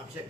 अभिषेक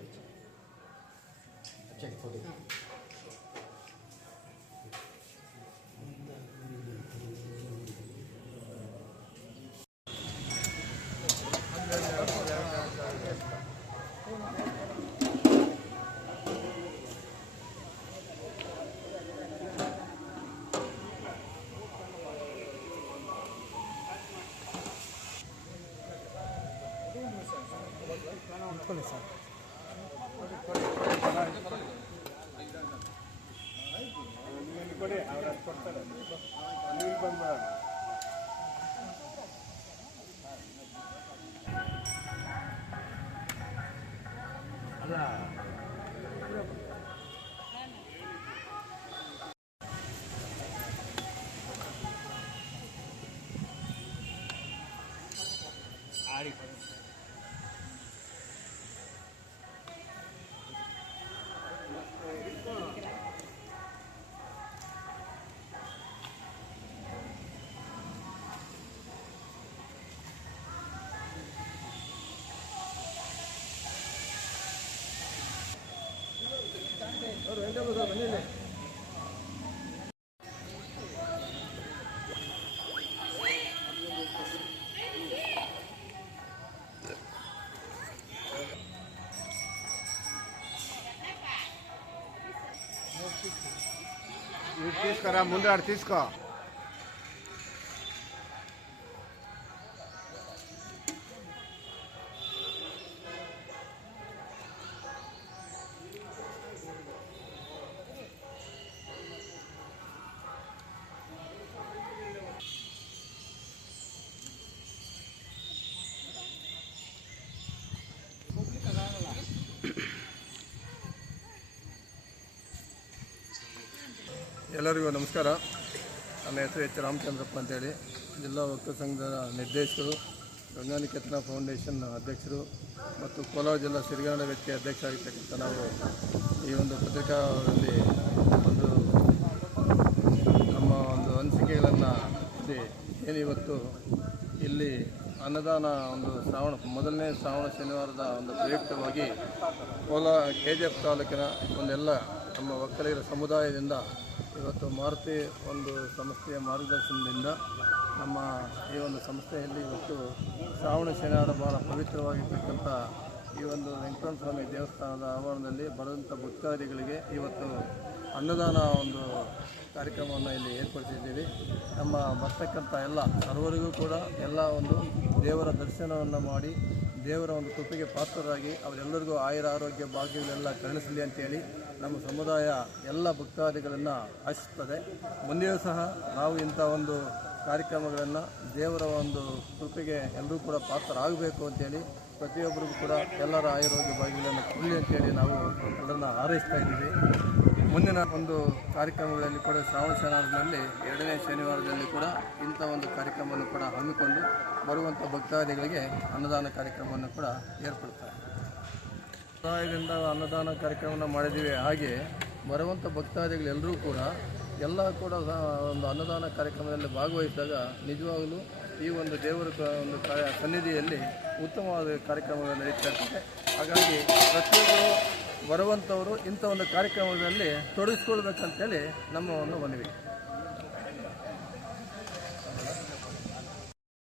తీసుకురా ముందు ఆడ తీసుకో ಎಲ್ಲರಿಗೂ ನಮಸ್ಕಾರ. ನನ್ನ ಹೆಸರು ಎಚ್ ರಾಮಚಂದ್ರಪ್ಪ ಅಂತೇಳಿ, ಜಿಲ್ಲಾ ವಕೀಲರ ಸಂಘದ ನಿರ್ದೇಶಕರು, ಗಂಗಾನಿಕೇತನ ಫೌಂಡೇಶನ್ ಅಧ್ಯಕ್ಷರು ಮತ್ತು ಕೋಲಾರ ಜಿಲ್ಲಾ ಸಿರಿಗಾನ ವೇದಿಕೆ ಅಧ್ಯಕ್ಷ ಆಗಿರ್ತಕ್ಕಂಥ ನಾವು ಈ ಒಂದು ಪತ್ರಿಕಾದಲ್ಲಿ ಒಂದು ನಮ್ಮ ಒಂದು ಅನಿಸಿಕೆಗಳನ್ನು ಏನಿವತ್ತು ಇಲ್ಲಿ ಅನ್ನದಾನ ಒಂದು ಮೊದಲನೇ ಶ್ರಾವಣ ಶನಿವಾರದ ಒಂದು ಪ್ರಯುಕ್ತವಾಗಿ ಕೋಲಾರ KGF ತಾಲೂಕಿನ ಒಂದೆಲ್ಲ ನಮ್ಮ ಒಕ್ಕಲಿಗರ ಸಮುದಾಯದಿಂದ ಇವತ್ತು ಮಾರುತಿ ಒಂದು ಸಂಸ್ಥೆಯ ಮಾರ್ಗದರ್ಶನದಿಂದ ನಮ್ಮ ಈ ಒಂದು ಸಂಸ್ಥೆಯಲ್ಲಿ ಇವತ್ತು ಶ್ರಾವಣ ಶನಿವಾರ ಭಾಳ ಪವಿತ್ರವಾಗಿರ್ತಕ್ಕಂಥ ಈ ಒಂದು ವೆಂಕಟರಮಣ ಸ್ವಾಮಿ ದೇವಸ್ಥಾನದ ಆವರಣದಲ್ಲಿ ಬರುವಂಥ ಭಕ್ತಾದಿಗಳಿಗೆ ಇವತ್ತು ಅನ್ನದಾನ ಒಂದು ಕಾರ್ಯಕ್ರಮವನ್ನು ಇಲ್ಲಿ ಏರ್ಪಡಿಸಿದ್ದೀವಿ. ನಮ್ಮ ಬರ್ತಕ್ಕಂಥ ಎಲ್ಲ ಸರ್ವರಿಗೂ ಕೂಡ ಎಲ್ಲ ಒಂದು ದೇವರ ದರ್ಶನವನ್ನು ಮಾಡಿ ದೇವರ ಒಂದು ಕೃಪೆಗೆ ಪಾತ್ರರಾಗಿ ಅವರೆಲ್ಲರಿಗೂ ಆರೋಗ್ಯ ಭಾಗ್ಯಗಳೆಲ್ಲ ಕರುಣಿಸಲಿ ಅಂತೇಳಿ ನಮ್ಮ ಸಮುದಾಯ ಎಲ್ಲ ಭಕ್ತಾದಿಗಳನ್ನು ಆಶಿಸ್ತದೆ. ಮುಂದೆಯೂ ಸಹ ನಾವು ಇಂಥ ಒಂದು ಕಾರ್ಯಕ್ರಮಗಳನ್ನು ದೇವರ ಒಂದು ಕೃಪೆಗೆ ಎಲ್ಲರೂ ಕೂಡ ಪಾತ್ರರಾಗಬೇಕು ಅಂತೇಳಿ ಪ್ರತಿಯೊಬ್ಬರಿಗೂ ಕೂಡ ಎಲ್ಲರ ಆರೋಗ್ಯ ಭಾಗ್ಯಗಳನ್ನು ಕೊಡಲಿ ಅಂತೇಳಿ ನಾವು ಎಲ್ಲರನ್ನ ಹಾರೈಸ್ತಾ ಇದ್ದೀವಿ. ಮುಂದಿನ ಒಂದು ಕಾರ್ಯಕ್ರಮಗಳಲ್ಲಿ ಕೂಡ ಶ್ರಾವಣ ಶನಿವಾರದಲ್ಲಿ 2ನೇ ಶನಿವಾರದಲ್ಲಿ ಕೂಡ ಇಂಥ ಒಂದು ಕಾರ್ಯಕ್ರಮವನ್ನು ಕೂಡ ಹಮ್ಮಿಕೊಂಡು ಬರುವಂಥ ಭಕ್ತಾದಿಗಳಿಗೆ ಅನ್ನದಾನ ಕಾರ್ಯಕ್ರಮವನ್ನು ಕೂಡ ಏರ್ಪಡ್ತಾರೆ. ಸಹಾಯದಿಂದ ಅನ್ನದಾನ ಕಾರ್ಯಕ್ರಮವನ್ನು ಮಾಡಿದ್ದೀವಿ. ಹಾಗೆ ಬರುವಂಥ ಭಕ್ತಾದಿಗಳೆಲ್ಲರೂ ಕೂಡ ಎಲ್ಲ ಕೂಡ ಒಂದು ಅನ್ನದಾನ ಕಾರ್ಯಕ್ರಮದಲ್ಲಿ ಭಾಗವಹಿಸಿದಾಗ ನಿಜವಾಗಲೂ ಈ ಒಂದು ದೇವರ ಒಂದು ಸನ್ನಿಧಿಯಲ್ಲಿ ಉತ್ತಮವಾದ ಕಾರ್ಯಕ್ರಮಗಳು ನಡೀತಾ ಇರ್ತದೆ. ಹಾಗಾಗಿ ಪ್ರತಿಯೊಬ್ಬರು ಬರುವಂಥವರು ಇಂಥ ಒಂದು ಕಾರ್ಯಕ್ರಮದಲ್ಲಿ ತೊಡಗಿಸ್ಕೊಳ್ಬೇಕಂತೇಳಿ ನಮ್ಮ ಒಂದು ಮನವಿ.